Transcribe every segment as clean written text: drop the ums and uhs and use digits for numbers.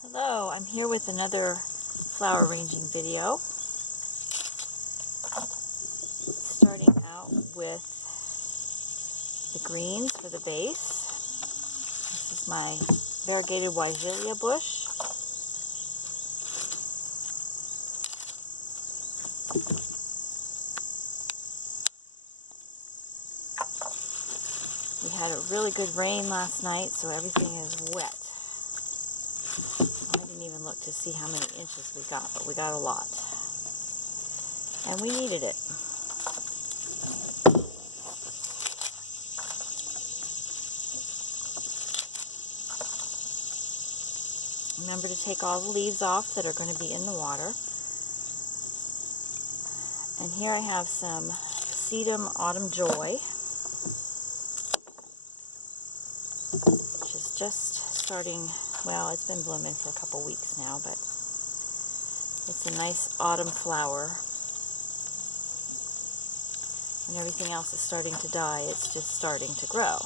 Hello, I'm here with another flower arranging video. Starting out with the greens for the base. This is my variegated Weigelia bush. We had a really good rain last night, so everything is wet. I didn't even look to see how many inches we got, but we got a lot. And we needed it. Remember to take all the leaves off that are going to be in the water. And here I have some Sedum Autumn Joy, which is just starting. Well, it's been blooming for a couple weeks now, but it's a nice autumn flower. When everything else is starting to die, it's just starting to grow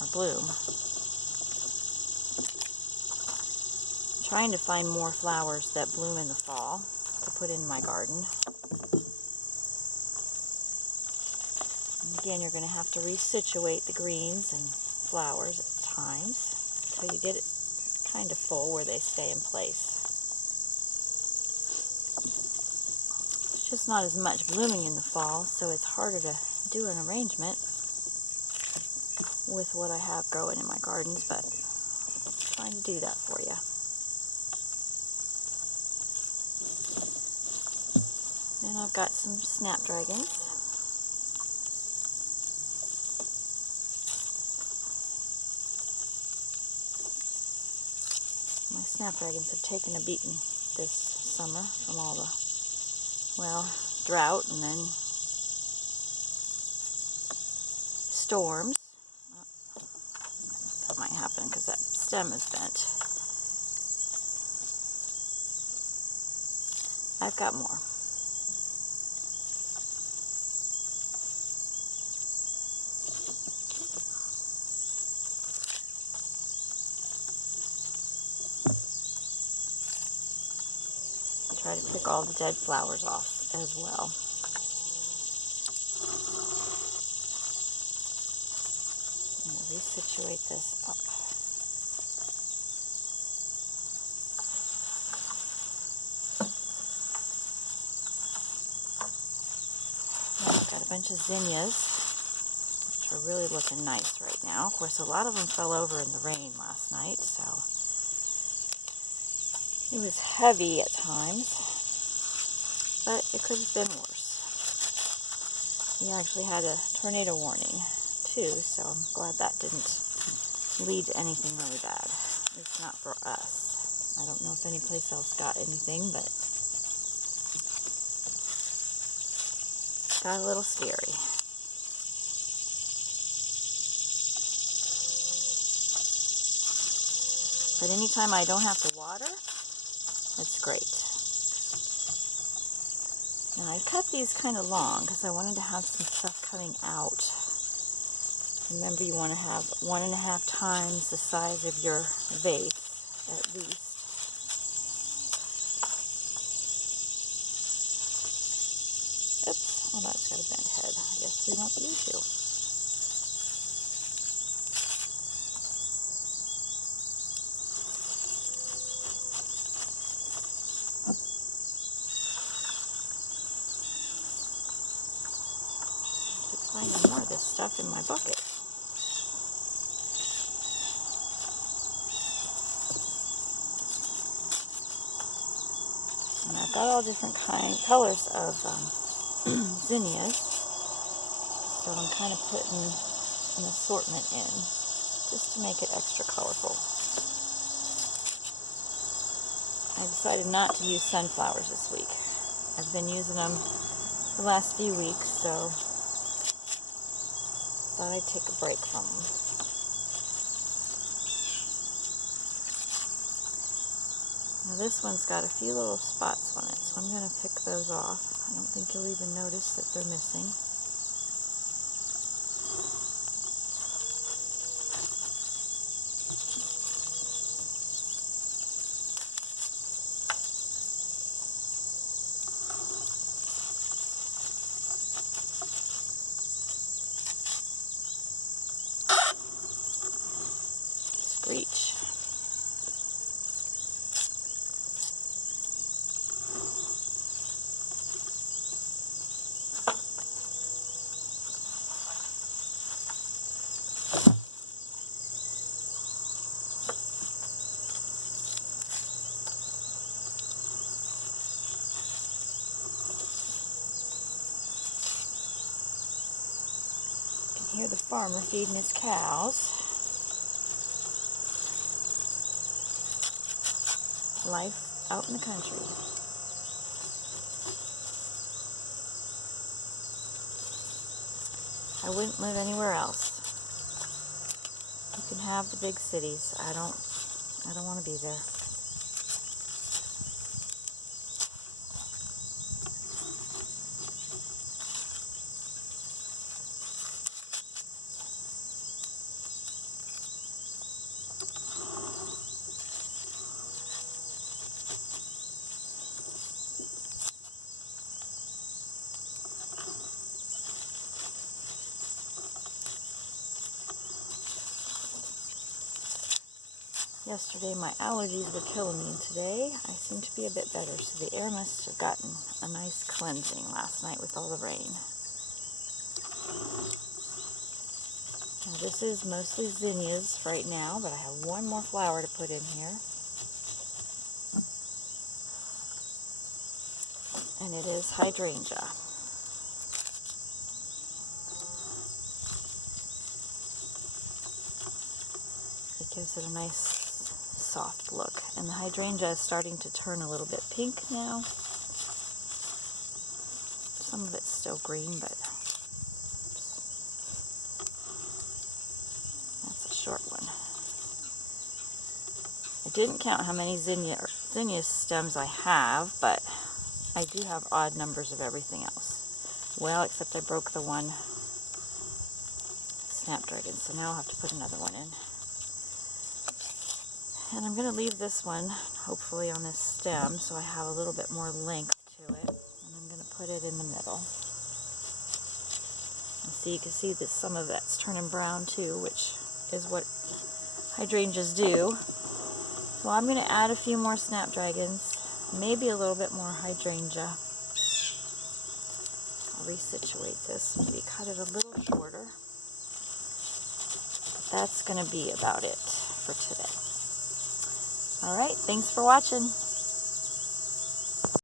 or bloom. I'm trying to find more flowers that bloom in the fall to put in my garden. And again, you're going to have to resituate the greens and flowers at times until you get it kind of full where they stay in place. It's just not as much blooming in the fall, so it's harder to do an arrangement with what I have growing in my gardens, but I'm trying to do that for you. Then I've got some snapdragons. My snapdragons have taken a beating this summer from all the, drought and then storms. That might happen because that stem is bent. I've got more. Try to pick all the dead flowers off as well. I'm going to resituate this up. Now I've got a bunch of zinnias, which are really looking nice right now. Of course, a lot of them fell over in the rain last night, so it was heavy at times, but it could have been worse. We actually had a tornado warning too, so I'm glad that didn't lead to anything really bad. It's not for us. I don't know if any place else got anything, but it got a little scary. But anytime I don't have to water, it's great. Now I cut these kind of long because I wanted to have some stuff coming out. Remember, you want to have 1.5 times the size of your vase at least. Oops, well, that's got a bent head. I guess we won't use you. Finding more of this stuff in my bucket. And I've got all different colors of zinnias, so I'm kind of putting an assortment in just to make it extra colorful. I decided not to use sunflowers this week. I've been using them the last few weeks, so thought I'd take a break from them. Now this one's got a few little spots on it, so I'm going to pick those off. I don't think you'll even notice that they're missing. hear the farmer feeding his cows. Life out in the country. I wouldn't live anywhere else. You can have the big cities. I don't want to be there. Yesterday my allergies were killing me. Today I seem to be a bit better, so the air must have gotten a nice cleansing last night with all the rain. Now, this is mostly zinnias right now, but I have one more flower to put in here. And it is hydrangea. It gives it a nice soft look. And the hydrangea is starting to turn a little bit pink now. Some of it's still green, but that's a short one. I didn't count how many zinnia stems I have, but I do have odd numbers of everything else. Well, except I broke the one snapdragon, so now I'll have to put another one in. And I'm going to leave this one, hopefully, on this stem, so I have a little bit more length to it. And I'm going to put it in the middle. And see, you can see that some of that's turning brown too, which is what hydrangeas do. So I'm going to add a few more snapdragons, maybe a little bit more hydrangea. I'll resituate this, maybe cut it a little shorter. But that's going to be about it for today. All right, thanks for watching.